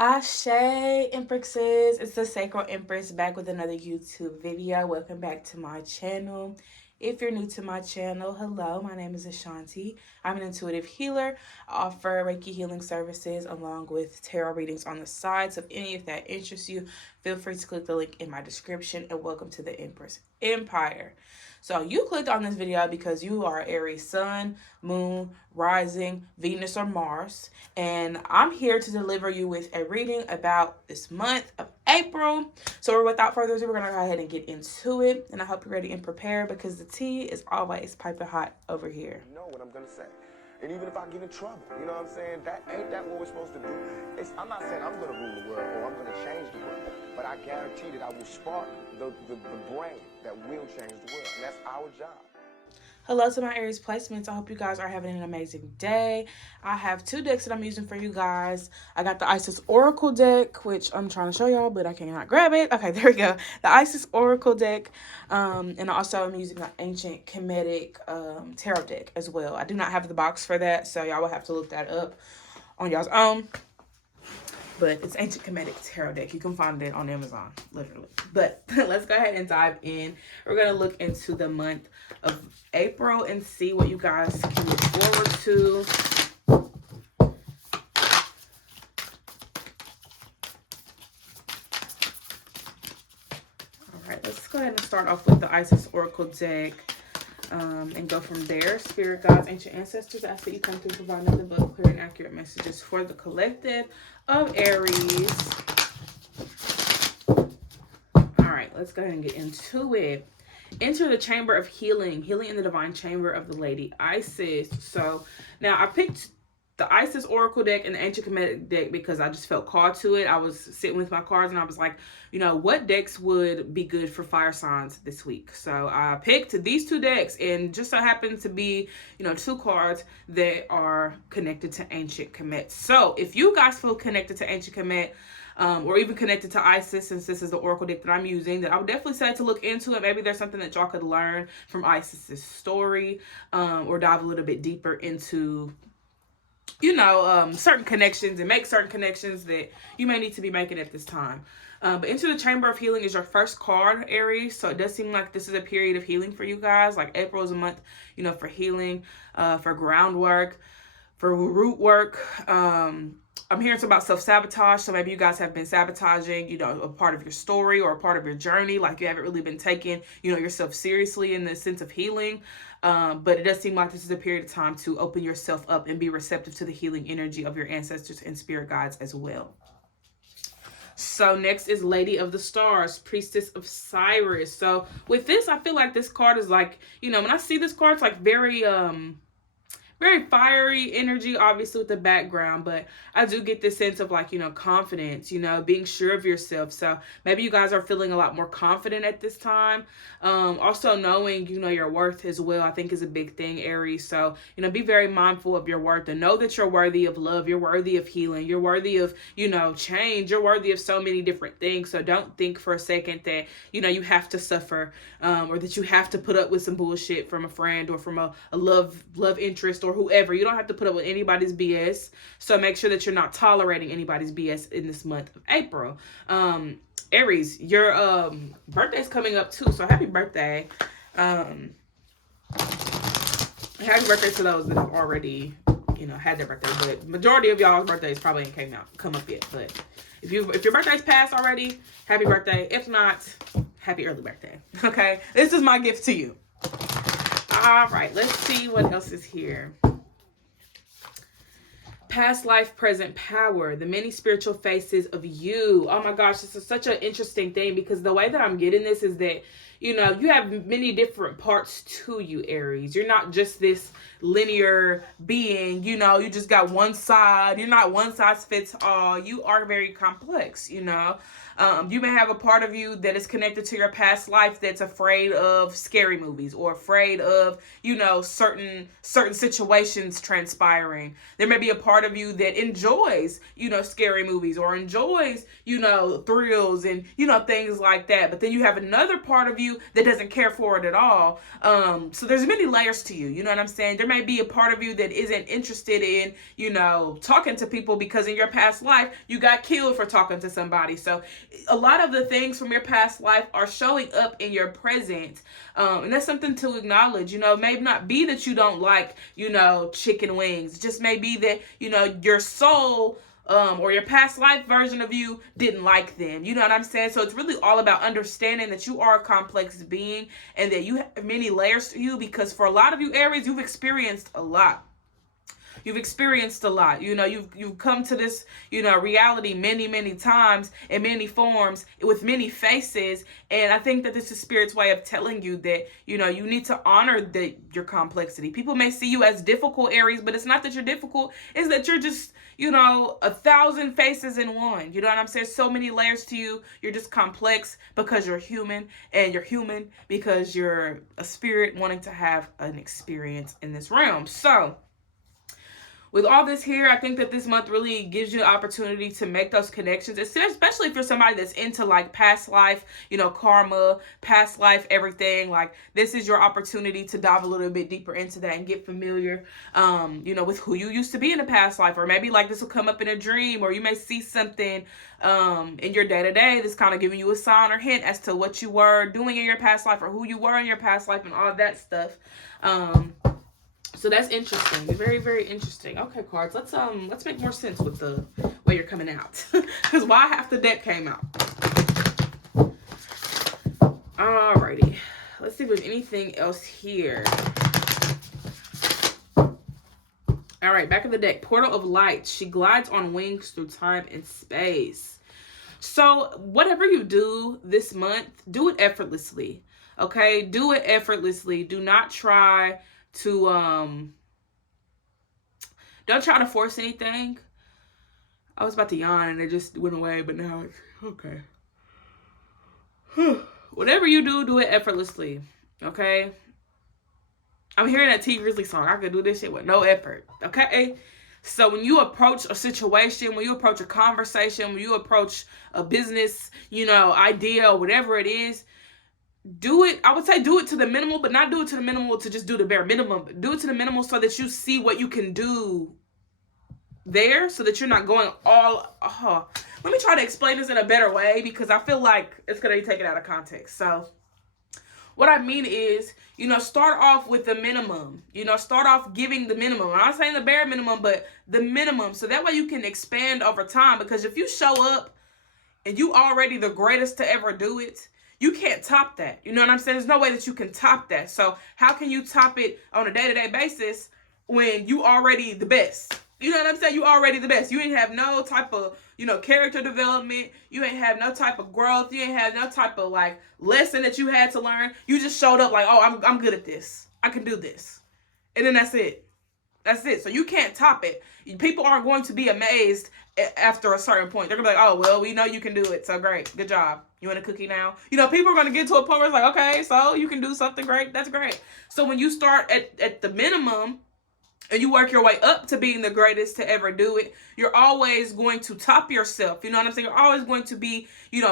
Ashe Empresses, it's the Sacral Empress back with another YouTube video. Welcome back to my channel. If you're new to my channel, hello, my name is Ashanti. I'm an intuitive healer. I offer Reiki healing services along with tarot readings on the side. So if any of that interests you, feel free to click the link in my description and welcome to the Empress Empire. So you clicked on this video because you are Aries sun, moon, rising, Venus, or Mars. And I'm here to deliver you with a reading about this month of April. So without further ado, we're going to go ahead and get into it. And I hope you're ready and prepared because the tea is always piping hot over here. You know what I'm going to say. And even if I get in trouble, you know what I'm saying? Ain't that what we're supposed to do? I'm not saying I'm going to rule the world or I'm going to change the world. But I guarantee that I will spark the brain that will change the world. And that's our job. Hello to my Aries placements. I hope you guys are having an amazing day. I have two decks that I'm using for you guys. I got the Isis Oracle deck, which I'm trying to show y'all, but I cannot grab it. Okay, there we go. The Isis Oracle deck. And also I'm using the Ancient Kemetic Tarot deck as well. I do not have the box for that, so y'all will have to look that up on y'all's own. But it's Ancient Kemetic Tarot deck. You can find it on Amazon, literally. But let's go ahead and dive in. We're going to look into the month of April and see what you guys can look forward to. All right, let's go ahead and start off with the Isis Oracle deck. And go from there. Spirit guides, ancient ancestors, I ask that you come through, provide nothing but clear and accurate messages for the collective of Aries. All right, let's go ahead and get into it. Enter the chamber of healing, healing in the divine chamber of the Lady Isis. So now I picked the Isis Oracle deck and the Ancient Kemetic deck because I just felt called to it. I was sitting with my cards and I was like, you know, what decks would be good for fire signs this week? So I picked these two decks and just so happened to be, you know, two cards that are connected to Ancient Kemet. So if you guys feel connected to Ancient Kemet, or even connected to Isis, since this is the Oracle deck that I'm using, that I would definitely say to look into it. Maybe there's something that y'all could learn from Isis's story, or dive a little bit deeper into, you know, certain connections and make certain connections that you may need to be making at this time. But Into the Chamber of Healing is your first card, Aries. So it does seem like this is a period of healing for you guys. Like April is a month, you know, for healing, for groundwork, for root work. I'm hearing about self-sabotage. So maybe you guys have been sabotaging, you know, a part of your story or a part of your journey. Like you haven't really been taking, you know, yourself seriously in the sense of healing. But it does seem like this is a period of time to open yourself up and be receptive to the healing energy of your ancestors and spirit guides as well. So next is Lady of the Stars, Priestess of Cyrus. So with this, I feel like this card is like, you know, when I see this card, it's like very fiery energy, obviously with the background, but I do get this sense of like, you know, confidence, you know, being sure of yourself. So maybe you guys are feeling a lot more confident at this time. Also knowing, you know, your worth as well, I think is a big thing, Aries. So, you know, be very mindful of your worth and know that you're worthy of love. You're worthy of healing. You're worthy of, you know, change. You're worthy of so many different things. So don't think for a second that, you know, you have to suffer, or that you have to put up with some bullshit from a friend or from a love interest or whoever. You don't have to put up with anybody's BS. So make sure that you're not tolerating anybody's BS in this month of April. Aries, your birthday's coming up too, so happy birthday. Happy birthday to those that have already, you know, had their birthday. But majority of y'all's birthdays probably ain't come up yet. But if your birthday's passed already, happy birthday. If not, happy early birthday. Okay, this is my gift to you. All right, let's see what else is here. Past life, present power, the many spiritual faces of you. Oh my gosh, this is such an interesting thing because the way that I'm getting this is that, you know, you have many different parts to you, Aries. You're not just this linear being, you know, you just got one side. You're not one size fits all. You are very complex, you know. You may have a part of you that is connected to your past life that's afraid of scary movies or afraid of, you know, certain situations transpiring. There may be a part of you that enjoys, you know, scary movies or enjoys, you know, thrills and, you know, things like that. But then you have another part of you you that doesn't care for it at all. So there's many layers to you. You know what I'm saying? There may be a part of you that isn't interested in, talking to people because in your past life, you got killed for talking to somebody. So a lot of the things from your past life are showing up in your present. And that's something to acknowledge. It may not be that you don't like, chicken wings. It just may be that, your soul or your past life version of you didn't like them. You know what I'm saying? So it's really all about understanding that you are a complex being and that you have many layers to you, because for a lot of you Aries, you've experienced a lot. You've experienced a lot. You've come to this, reality many, many times in many forms with many faces. And I think that this is Spirit's way of telling you that, you need to honor your complexity. People may see you as difficult, Aries, but it's not that you're difficult. It's that you're just, 1,000 faces in one. You know what I'm saying? So many layers to you. You're just complex because you're human, and you're human because you're a spirit wanting to have an experience in this realm. So with all this here, I think that this month really gives you an opportunity to make those connections, especially if you're somebody that's into like past life, karma, past life, everything. Like, this is your opportunity to dive a little bit deeper into that and get familiar, with who you used to be in a past life. Or maybe like this will come up in a dream, or you may see something in your day-to-day that's kind of giving you a sign or hint as to what you were doing in your past life or who you were in your past life and all that stuff. So that's interesting. Very, very interesting. Okay, cards. Let's make more sense with the way you're coming out. Because why half the deck came out. Alrighty. Let's see if there's anything else here. Alright, back of the deck. Portal of Light. She glides on wings through time and space. So whatever you do this month, do it effortlessly. Okay? Do it effortlessly. Do not try to don't try to force anything. I was about to yawn and it just went away, but now it's okay. Whatever you do it effortlessly. Okay? I'm hearing that T Grizzly song. I could do this shit with no effort. Okay? So when you approach a situation, when you approach a conversation, when you approach a business, idea or whatever it is, do it. I would say do it to the minimal, but not do it to the minimal to just do the bare minimum. Do it to the minimal so that you see what you can do there, so that you're not going all. Let me try to explain this in a better way, because I feel like it's going to be taken out of context. So what I mean is, start off with the minimum. Start off giving the minimum. I'm not saying the bare minimum, but the minimum. So that way you can expand over time. Because if you show up and you already the greatest to ever do it, you can't top that. You know what I'm saying? There's no way that you can top that. So how can you top it on a day-to-day basis when you already the best? You know what I'm saying? You already the best. You ain't have no type of, character development. You ain't have no type of growth. You ain't have no type of like lesson that you had to learn. You just showed up like, oh, I'm good at this. I can do this. And then that's it. That's it. So you can't top it. People aren't going to be amazed after a certain point. They're going to be like, oh, well, we know you can do it. So great. Good job. You want a cookie now? People are going to get to a point where it's like, okay, so you can do something great. That's great. So when you start at the minimum and you work your way up to being the greatest to ever do it, you're always going to top yourself. You know what I'm saying? You're always going to be,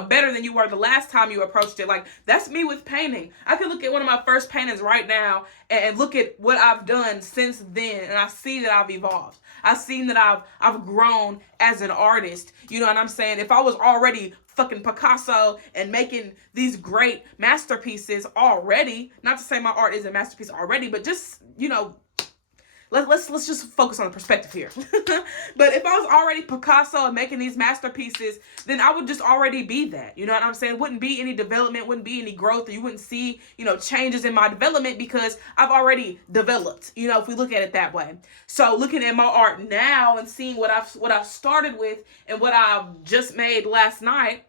better than you were the last time you approached it. Like, that's me with painting. I can look at one of my first paintings right now and look at what I've done since then, and I see that I've evolved. I've seen that I've grown as an artist. You know what I'm saying? If I was already fucking Picasso and making these great masterpieces already, not to say my art is a masterpiece already, but just, let's just focus on the perspective here. But if I was already Picasso and making these masterpieces, then I would just already be that. You know what I'm saying? Wouldn't be any development, wouldn't be any growth. You wouldn't see, changes in my development because I've already developed, if we look at it that way. So looking at my art now and seeing what I've started with and what I've just made last night,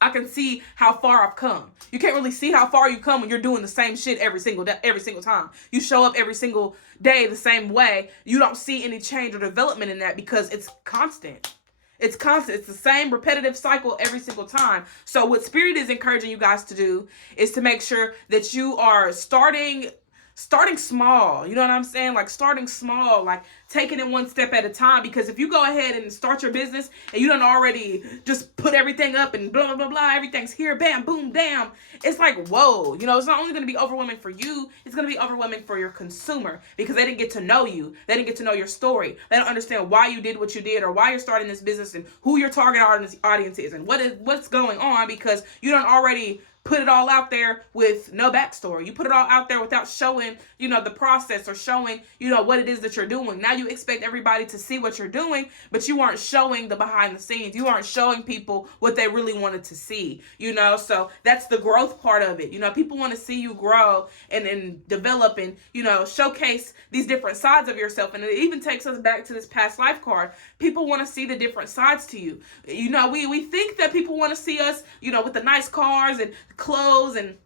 I can see how far I've come. You can't really see how far you come when you're doing the same shit every single day, every single time. You show up every single day the same way. You don't see any change or development in that because it's constant. It's constant. It's the same repetitive cycle every single time. So what Spirit is encouraging you guys to do is to make sure that you are starting starting small, you know what I'm saying? Like starting small, like taking it one step at a time. Because if you go ahead and start your business and you don't already just put everything up and blah, blah, blah, blah, everything's here, bam, boom, damn, it's like, whoa, you know, it's not only going to be overwhelming for you, it's going to be overwhelming for your consumer because they didn't get to know you. They didn't get to know your story. They don't understand why you did what you did or why you're starting this business and who your target audience is and what's going on because you don't already put it all out there with no backstory. You put it all out there without showing, you know, the process or showing, you know, what it is that you're doing. Now you expect everybody to see what you're doing, but you aren't showing the behind the scenes. You aren't showing people what they really wanted to see, you know? So that's the growth part of it. You know, people want to see you grow and develop and, you know, showcase these different sides of yourself. And it even takes us back to this past life card. People want to see the different sides to you. You know, we think that people want to see us, you know, with the nice cars and clothes and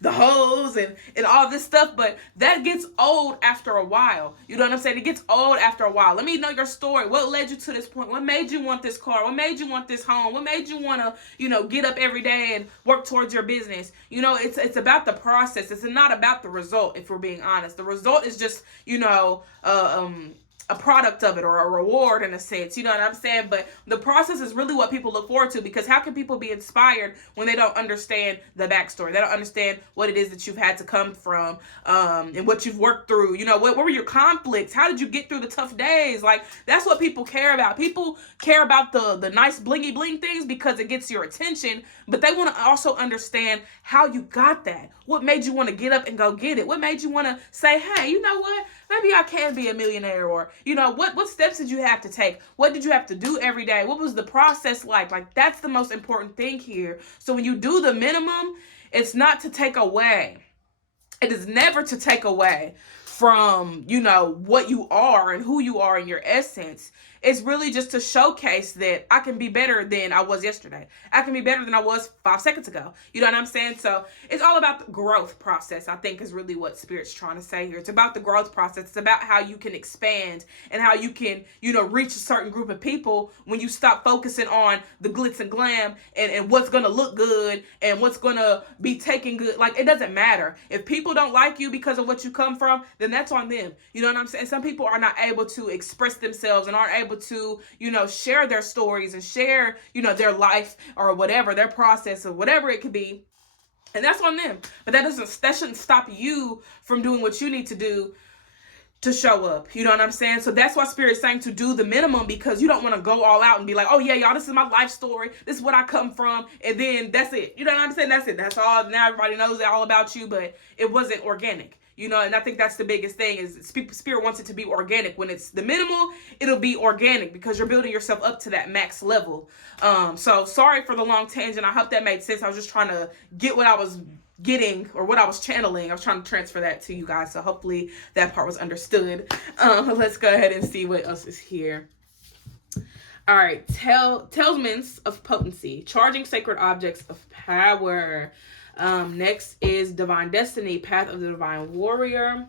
the hoes and all this stuff, but that gets old after a while. You know what I'm saying? It gets old after a while. Let me know your story. What led you to this point? What made you want this car? What made you want this home? What made you want to, you know, get up every day and work towards your business? You know, it's about the process. It's not about the result, if we're being honest. The result is just, you know, a product of it or a reward in a sense, you know what I'm saying? But the process is really what people look forward to, because how can people be inspired when they don't understand the backstory? They don't understand what it is that you've had to come from, and what you've worked through. You know, what were your conflicts? How did you get through the tough days? Like, that's what people care about. People care about the nice blingy bling things because it gets your attention, but they want to also understand how you got that. What made you want to get up and go get it? What made you want to say, hey, you know what? Maybe I can be a millionaire. Or, you know, what steps did you have to take? What did you have to do every day? What was the process like? Like, that's the most important thing here. So when you do the minimum, it's not to take away. It is never to take away from, you know, what you are and who you are in your essence. It's really just to showcase that I can be better than I was yesterday. I can be better than I was 5 seconds ago. You know what I'm saying? So it's all about the growth process, I think, is really what Spirit's trying to say here. It's about the growth process. It's about how you can expand and how you can, you know, reach a certain group of people when you stop focusing on the glitz and glam and what's going to look good and what's going to be taken good. Like, it doesn't matter. If people don't like you because of what you come from, then that's on them. You know what I'm saying? Some people are not able to express themselves and aren't able to, you know, share their stories and share, you know, their life or whatever, their process or whatever it could be. And that's on them. But that shouldn't stop you from doing what you need to do to show up. You know what I'm saying? So that's why Spirit's saying to do the minimum, because you don't want to go all out and be like, oh yeah, y'all, this is my life story. This is what I come from. And then that's it. You know what I'm saying? That's it. That's all. Now everybody knows all about you, but it wasn't organic. You know, and I think that's the biggest thing is Spirit wants it to be organic. When it's the minimal, it'll be organic because you're building yourself up to that max level. So sorry for the long tangent. I hope that made sense. I was just trying to get what I was getting or what I was channeling. I was trying to transfer that to you guys. So hopefully that part was understood. Let's go ahead and see what else is here. All right. Talismans of potency, charging sacred objects of power. Next is Divine Destiny, Path of the Divine Warrior.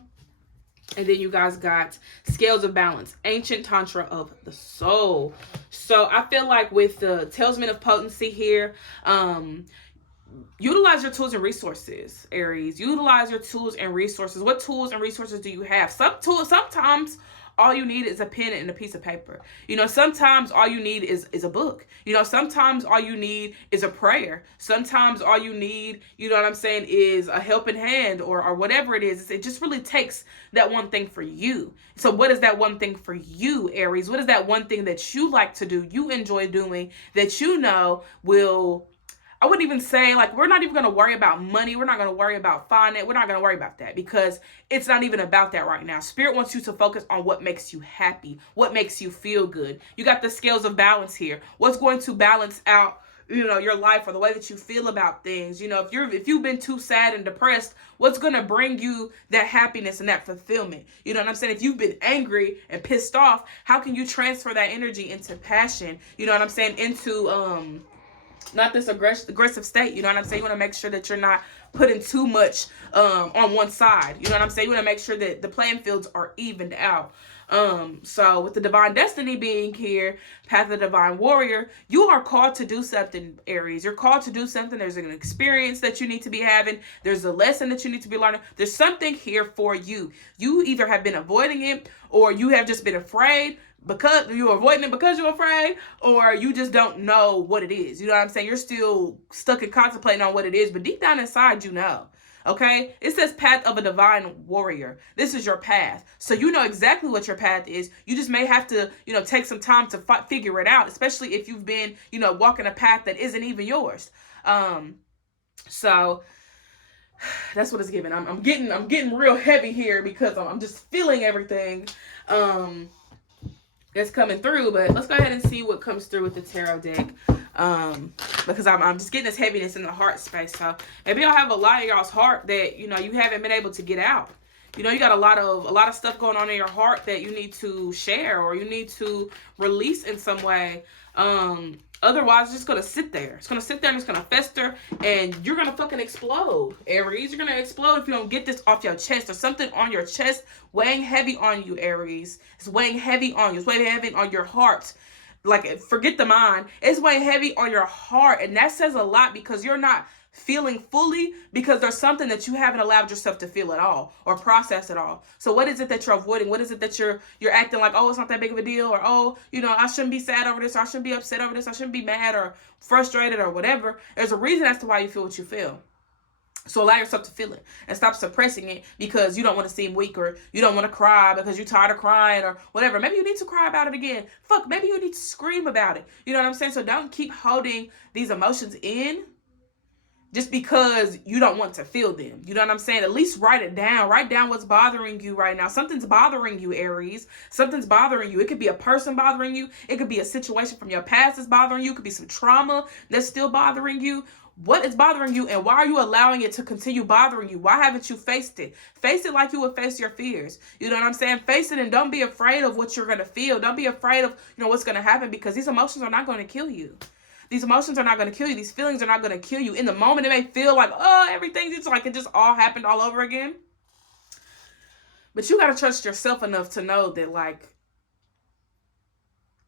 And then you guys got Scales of Balance, Ancient Tantra of the Soul. So I feel like with the Talisman of Potency here, utilize your tools and resources, Aries. Utilize your tools and resources. What tools and resources do you have? Sometimes all you need is a pen and a piece of paper. You know, sometimes all you need is a book. You know, sometimes all you need is a prayer. Sometimes all you need, you know what I'm saying, is a helping hand or whatever it is. It just really takes that one thing for you. So what is that one thing for you, Aries? What is that one thing that you like to do, you enjoy doing, that you know will... I wouldn't even say, like, we're not even going to worry about money. We're not going to worry about finance. We're not going to worry about that because it's not even about that right now. Spirit wants you to focus on what makes you happy, what makes you feel good. You got the scales of balance here. What's going to balance out, you know, your life or the way that you feel about things? You know, if you've been too sad and depressed, what's going to bring you that happiness and that fulfillment? You know what I'm saying? If you've been angry and pissed off, how can you transfer that energy into passion? You know what I'm saying? Into, not this aggressive state. You know what I'm saying? You want to make sure that you're not putting too much on one side. You know what I'm saying? You want to make sure that the playing fields are evened out. So with the divine destiny being here, path of the divine warrior, you are called to do something, Aries. You're called to do something. There's an experience that you need to be having. There's a lesson that you need to be learning. There's something here for you. You either have been avoiding it, or you have just been afraid because you're avoiding it because you're afraid, or you just don't know what it is. You know what I'm saying? You're still stuck and contemplating on what it is, but deep down inside, you know. Okay, it says path of a divine warrior. This is your path, so you know exactly what your path is. You just may have to, take some time to figure it out, especially if you've been, walking a path that isn't even yours. So that's what it's giving. I'm getting real heavy here because I'm just feeling everything that's coming through. But let's go ahead and see what comes through with the tarot deck. Because I'm just getting this heaviness in the heart space. So maybe y'all have a lot in y'all's heart that you haven't been able to get out. You got a lot of stuff going on in your heart that you need to share, or you need to release in some way. Otherwise, it's just gonna sit there. It's gonna sit there and it's gonna fester, and you're gonna fucking explode, Aries. You're gonna explode if you don't get this off your chest. There's something on your chest weighing heavy on you, Aries. It's weighing heavy on you. It's weighing heavy on your heart. Like, forget the mind. It's weighing heavy on your heart, and that says a lot because you're not feeling fully, because there's something that you haven't allowed yourself to feel at all or process at all. So what is it that you're avoiding? What is it that you're acting like, oh, it's not that big of a deal, or oh, I shouldn't be sad over this, or I shouldn't be upset over this, I shouldn't be mad or frustrated or whatever. There's a reason as to why you feel what you feel. So allow yourself to feel it and stop suppressing it because you don't want to seem weak, or you don't want to cry because you're tired of crying or whatever. Maybe you need to cry about it again. Fuck, maybe you need to scream about it. You know what I'm saying? So don't keep holding these emotions in just because you don't want to feel them. You know what I'm saying? At least write it down. Write down what's bothering you right now. Something's bothering you, Aries. Something's bothering you. It could be a person bothering you. It could be a situation from your past that's bothering you. It could be some trauma that's still bothering you. What is bothering you, and why are you allowing it to continue bothering you? Why haven't you faced it? Face it like you would face your fears. You know what I'm saying? Face it, and don't be afraid of what you're going to feel. Don't be afraid of, what's going to happen, because these emotions are not going to kill you. These emotions are not going to kill you. These feelings are not going to kill you. In the moment, it may feel like, oh, everything's just like it just all happened all over again. But you got to trust yourself enough to know that, like,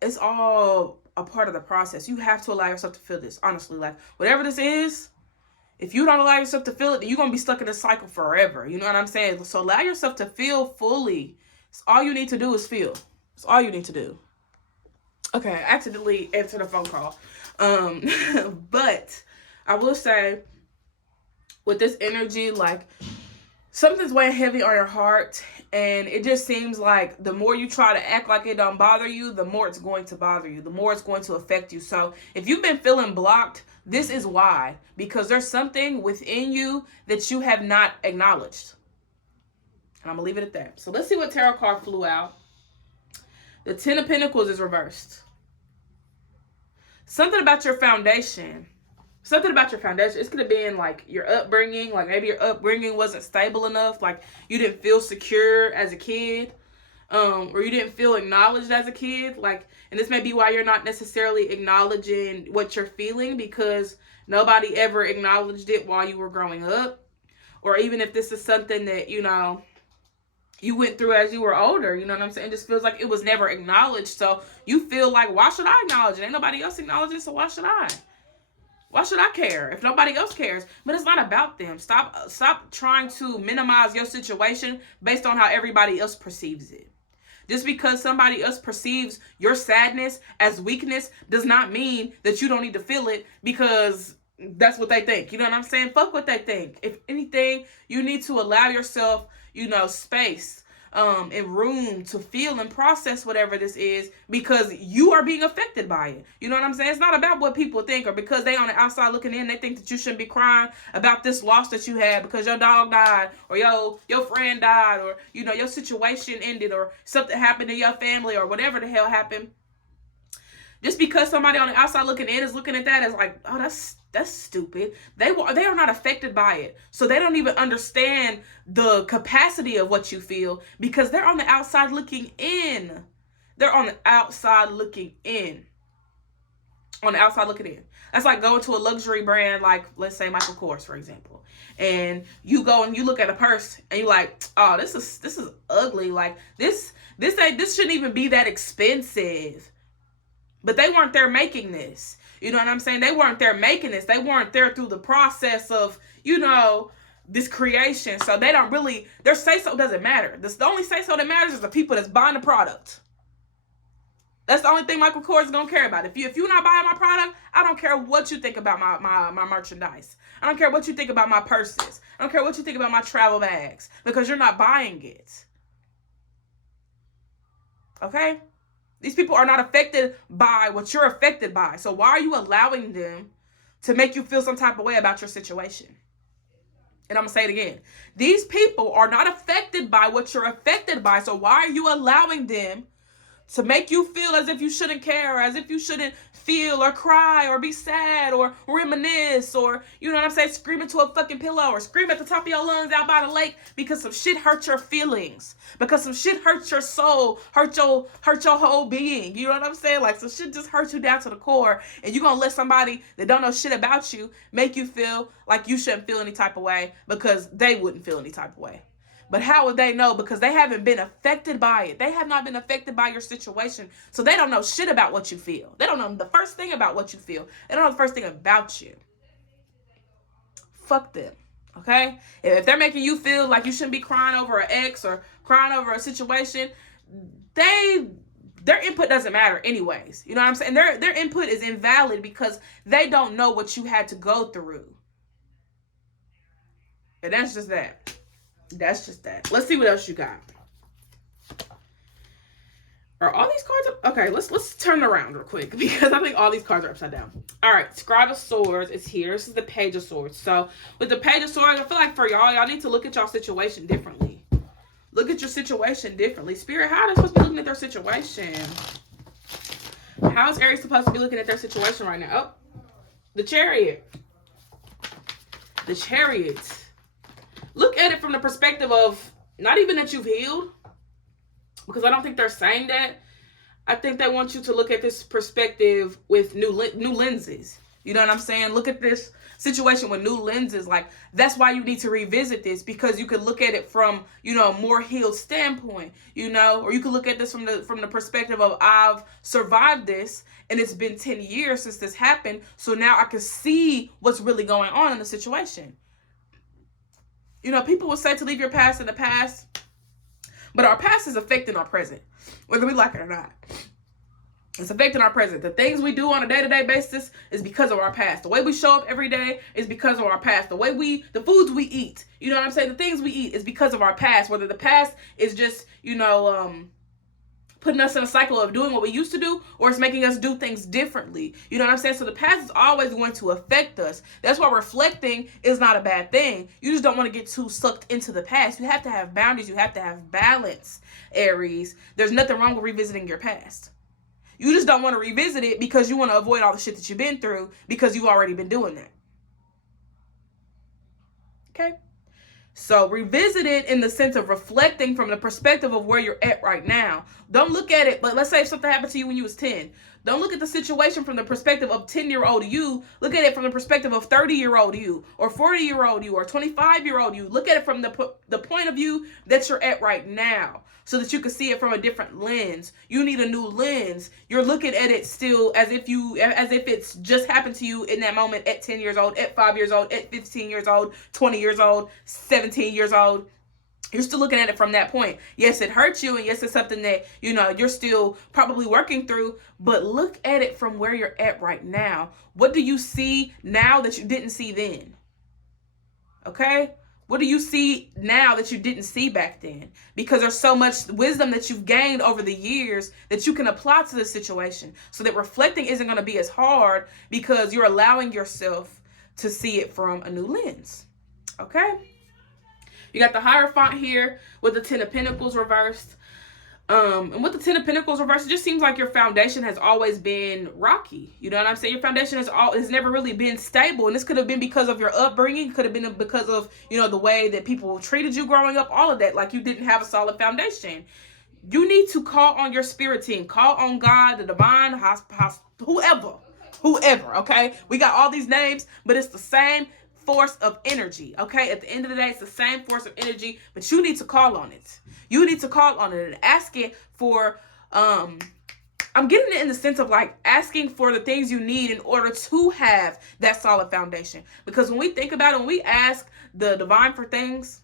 it's all a part of the process. You have to allow yourself to feel this. Honestly, like, whatever this is, if you don't allow yourself to feel it, then you're going to be stuck in this cycle forever. You know what I'm saying? So allow yourself to feel fully. It's all you need to do is feel. It's all you need to do. Okay, I accidentally answered a phone call. But I will say, with this energy, like, something's weighing heavy on your heart, and it just seems like the more you try to act like it don't bother you, the more it's going to bother you, the more it's going to affect you. So if you've been feeling blocked, this is why, because there's something within you that you have not acknowledged. And I'm gonna leave it at that. So let's see what tarot card flew out. The Ten of Pentacles is reversed. Something about your foundation. Something about your foundation. It's going to be in, like, your upbringing. Like, maybe your upbringing wasn't stable enough. Like, you didn't feel secure as a kid. Or you didn't feel acknowledged as a kid. Like, and this may be why you're not necessarily acknowledging what you're feeling, because nobody ever acknowledged it while you were growing up. Or even if this is something that, you went through as you were older, you know what I'm saying? It just feels like it was never acknowledged. So you feel like, why should I acknowledge it? Ain't nobody else acknowledging it, so why should I? Why should I care if nobody else cares? But it's not about them. Stop trying to minimize your situation based on how everybody else perceives it. Just because somebody else perceives your sadness as weakness does not mean that you don't need to feel it because that's what they think. You know what I'm saying? Fuck what they think. If anything, you need to allow yourself, space and room to feel and process whatever this is, because you are being affected by it. You know what I'm saying? It's not about what people think, or because they on the outside looking in, they think that you shouldn't be crying about this loss that you had because your dog died, or your friend died, or your situation ended, or something happened to your family, or whatever the hell happened. Just because somebody on the outside looking in is looking at that as like, oh, that's stupid. They are not affected by it. So they don't even understand the capacity of what you feel, because they're on the outside looking in. They're on the outside looking in. on the outside looking in. That's like going to a luxury brand, like let's say Michael Kors, for example, and you go and you look at a purse and you're like, oh, this is ugly. Like this shouldn't even be that expensive. But they weren't there making this. You know what I'm saying? They weren't there making this. They weren't there through the process of, this creation. So they don't really, their say-so doesn't matter. The only say-so that matters is the people that's buying the product. That's the only thing Michael Kors is going to care about. If you're not buying my product, I don't care what you think about my merchandise. I don't care what you think about my purses. I don't care what you think about my travel bags. Because you're not buying it. Okay? These people are not affected by what you're affected by. So why are you allowing them to make you feel some type of way about your situation? And I'm going to say it again. These people are not affected by what you're affected by. So why are you allowing them to make you feel as if you shouldn't care, or as if you shouldn't feel or cry or be sad or reminisce, or, you know what I'm saying, scream into a fucking pillow or scream at the top of your lungs out by the lake because some shit hurt your feelings, because some shit hurt your soul, hurt your whole being. You know what I'm saying? Like, some shit just hurt you down to the core, and you're gonna let somebody that don't know shit about you make you feel like you shouldn't feel any type of way because they wouldn't feel any type of way. But how would they know? Because they haven't been affected by it. They have not been affected by your situation. So they don't know shit about what you feel. They don't know the first thing about what you feel. They don't know the first thing about you. Fuck them. Okay? If they're making you feel like you shouldn't be crying over an ex or crying over a situation, their input doesn't matter anyways. You know what I'm saying? Their input is invalid because they don't know what you had to go through. And that's just that. That's just that. Let's see what else you got. Are all these cards up? Okay, let's turn it around real quick because I think all these cards are upside down. All right, Scribe of Swords is here. This is the Page of Swords. So with the Page of Swords, I feel like for y'all need to look at y'all situation differently. Look at your situation differently. Spirit, how are they supposed to be looking at their situation? How is Aries supposed to be looking at their situation right now? Oh, the Chariot. The Chariot. Look at it from the perspective of not even that you've healed, because I don't think they're saying that. I think they want you to look at this perspective with new lenses. You know what I'm saying? Look at this situation with new lenses. Like, that's why you need to revisit this, because you could look at it from, more healed standpoint, or you could look at this from the perspective of, I've survived this and it's been 10 years since this happened. So now I can see what's really going on in the situation. People will say to leave your past in the past, but our past is affecting our present, whether we like it or not. It's affecting our present. The things we do on a day-to-day basis is because of our past. The way we show up every day is because of our past. The foods we eat, you know what I'm saying? The things we eat is because of our past. Whether the past is just, putting us in a cycle of doing what we used to do, or it's making us do things differently. You know what I'm saying? So the past is always going to affect us. That's why reflecting is not a bad thing. You just don't want to get too sucked into the past. You have to have boundaries. You have to have balance, Aries. There's nothing wrong with revisiting your past. You just don't want to revisit it because you want to avoid all the shit that you've been through, because you've already been doing that. Okay? So revisit it in the sense of reflecting from the perspective of where you're at right now. Don't look at it, but let's say if something happened to you when you was 10. Don't look at the situation from the perspective of 10-year-old you. Look at it from the perspective of 30-year-old you, or 40-year-old you, or 25-year-old you. Look at it from the point of view that you're at right now, so that you can see it from a different lens. You need a new lens. You're looking at it still as if it's just happened to you in that moment at 10 years old, at 5 years old, at 15 years old, 20 years old, 17 years old. You're still looking at it from that point. Yes, it hurts you, and yes, it's something that, you're still probably working through, but look at it from where you're at right now. What do you see now that you didn't see then? Okay? What do you see now that you didn't see back then? Because there's so much wisdom that you've gained over the years that you can apply to the situation, so that reflecting isn't going to be as hard, because you're allowing yourself to see it from a new lens. Okay? You got the Hierophant here with the 10 of Pentacles reversed. And with the 10 of Pentacles reversed, it just seems like your foundation has always been rocky. You know what I'm saying? Your foundation has never really been stable. And this could have been because of your upbringing. Could have been because of, the way that people treated you growing up. All of that. Like, you didn't have a solid foundation. You need to call on your spirit team. Call on God, the divine, whoever whoever, okay? We got all these names, but it's the same force of energy, okay? At the end of the day, it's the same force of energy, but you need to call on it. You need to call on it and ask it for, I'm getting it in the sense of like asking for the things you need in order to have that solid foundation. Because when we think about it, when we ask the divine for things,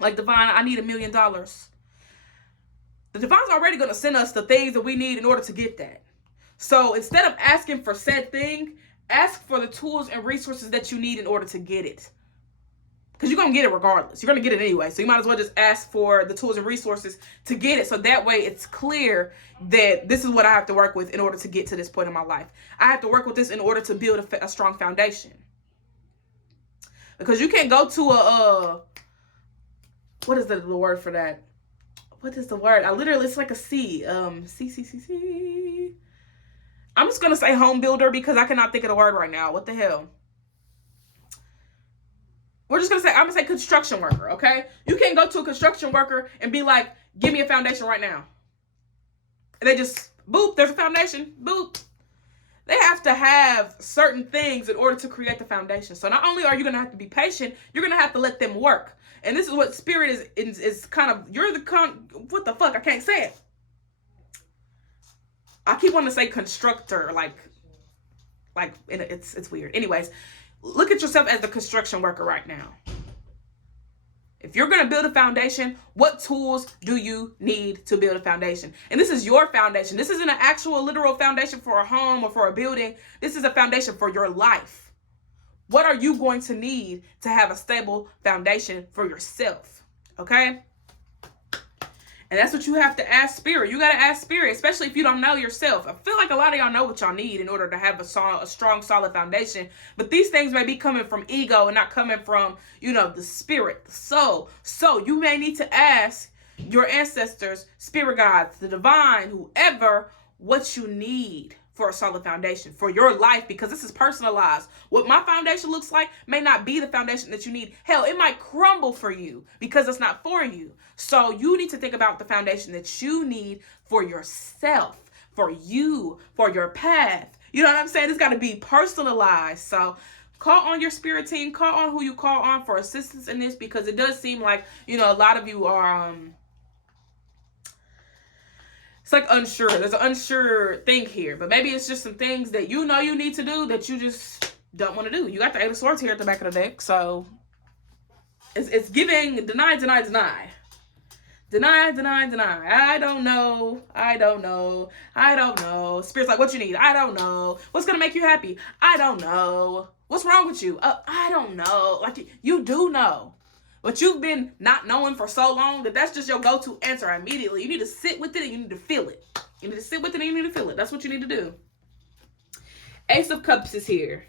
like divine, I need $1 million. The divine's already going to send us the things that we need in order to get that. So instead of asking for said thing, ask for the tools and resources that you need in order to get it. Because you're going to get it regardless. You're going to get it anyway. So you might as well just ask for the tools and resources to get it. So that way it's clear that this is what I have to work with in order to get to this point in my life. I have to work with this in order to build a strong foundation. Because you can't go to what is the word for that? What is the word? It's like a C. C. I'm just going to say home builder because I cannot think of the word right now. What the hell? I'm going to say construction worker, okay? You can't go to a construction worker and be like, give me a foundation right now. And they just, boop, there's a foundation, boop. They have to have certain things in order to create the foundation. So not only are you going to have to be patient, you're going to have to let them work. And this is what spirit is kind of, what the fuck? I can't say it. I keep wanting to say constructor, it's weird. Anyways, look at yourself as the construction worker right now. If you're going to build a foundation, what tools do you need to build a foundation? And this is your foundation. This isn't an actual literal foundation for a home or for a building. This is a foundation for your life. What are you going to need to have a stable foundation for yourself? Okay? And that's what you have to ask spirit. You got to ask spirit, especially if you don't know yourself. I feel like a lot of y'all know what y'all need in order to have a strong, solid foundation. But these things may be coming from ego and not coming from, the spirit, the soul. So you may need to ask your ancestors, spirit guides, the divine, whoever, what you need for a solid foundation for your life, because this is personalized. What my foundation looks like may not be the foundation that you need. Hell, it might crumble for you because it's not for you. So you need to think about the foundation that you need for yourself, for you, for your path. You know what I'm saying? It's got to be personalized. So call on your spirit team, call on who you call on for assistance in this, because it does seem like, a lot of you are, it's like unsure. There's an unsure thing here, but maybe it's just some things that you need to do that you just don't want to do. You got the Eight of Swords here at the back of the deck, so it's giving deny. I don't know. Spirit's like, what you need? I don't know. What's gonna make you happy? I don't know. What's wrong with you? I don't know. Like, you do know. But you've been not knowing for so long that's just your go-to answer immediately. You need to sit with it and you need to feel it. You need to sit with it and you need to feel it. That's what you need to do. Ace of Cups is here.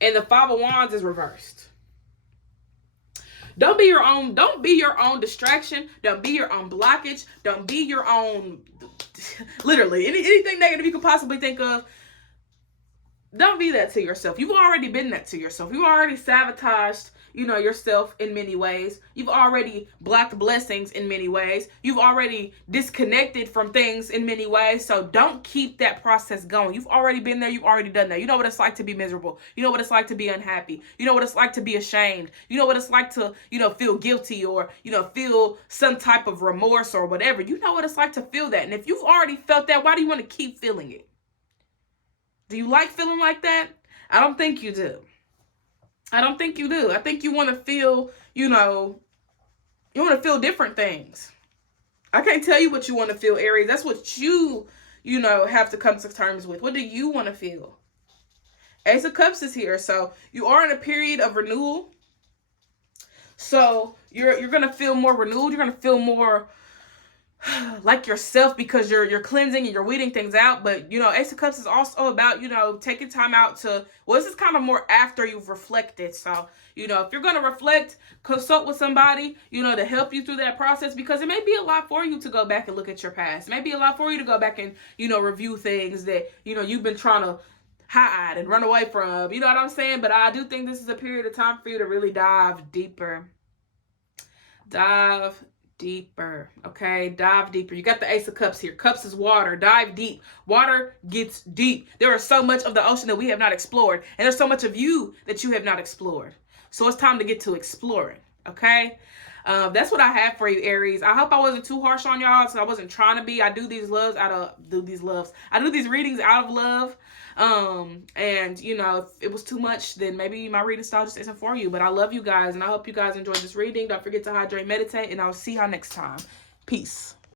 And the Five of Wands is reversed. Don't be your own distraction. Don't be your own blockage. Don't be your own, literally, anything negative you could possibly think of. Don't be that to yourself. You've already been that to yourself. You've already sabotaged, yourself in many ways. You've already blocked blessings in many ways. You've already disconnected from things in many ways. So don't keep that process going. You've already been there. You've already done that. You know what it's like to be miserable. You know what it's like to be unhappy. You know what it's like to be ashamed. You know what it's like to, feel guilty or, feel some type of remorse or whatever. You know what it's like to feel that. And if you've already felt that, why do you want to keep feeling it? Do you like feeling like that? I don't think you do. I think you want to feel, you want to feel different things. I can't tell you what you want to feel, Aries. That's what you have to come to terms with. What do you want to feel? Ace of Cups is here. So you are in a period of renewal. So you're going to feel more renewed. You're going to feel more like yourself because you're cleansing and you're weeding things out. But, Ace of Cups is also about, taking time out to, this is kind of more after you've reflected. So, if you're going to reflect, consult with somebody, to help you through that process, because it may be a lot for you to go back and look at your past. It may be a lot for you to go back and, review things that, you've been trying to hide and run away from. You know what I'm saying? But I do think this is a period of time for you to really dive deeper. Dive deeper. Okay, dive deeper. You got the Ace of Cups here. Cups is water. Dive deep. Water gets deep. There is so much of the ocean that we have not explored, and there's so much of you that you have not explored. So it's time to get to exploring. Okay. That's what I have for you, Aries. I hope I wasn't too harsh on y'all, so I wasn't trying to be. I do these readings out of love. And you know, if it was too much, then maybe my reading style just isn't for you. But I love you guys, and I hope you guys enjoyed this reading. Don't forget to hydrate, meditate, and I'll see y'all next time. Peace.